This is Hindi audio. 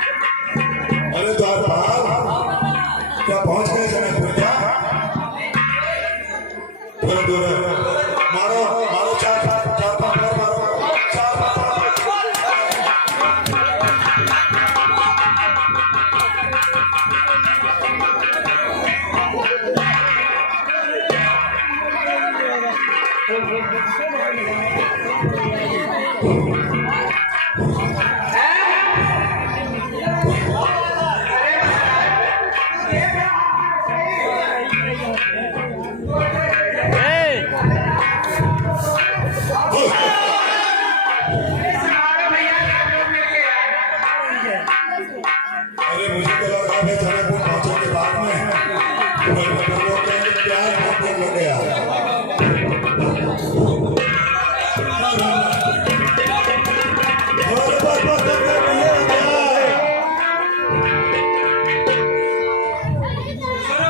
अरे द्वारपाल क्या पहुंच गए जनकपुर क्या? थोड़ा दूर है। मारो मारो चार पांच बार मारो चार पांच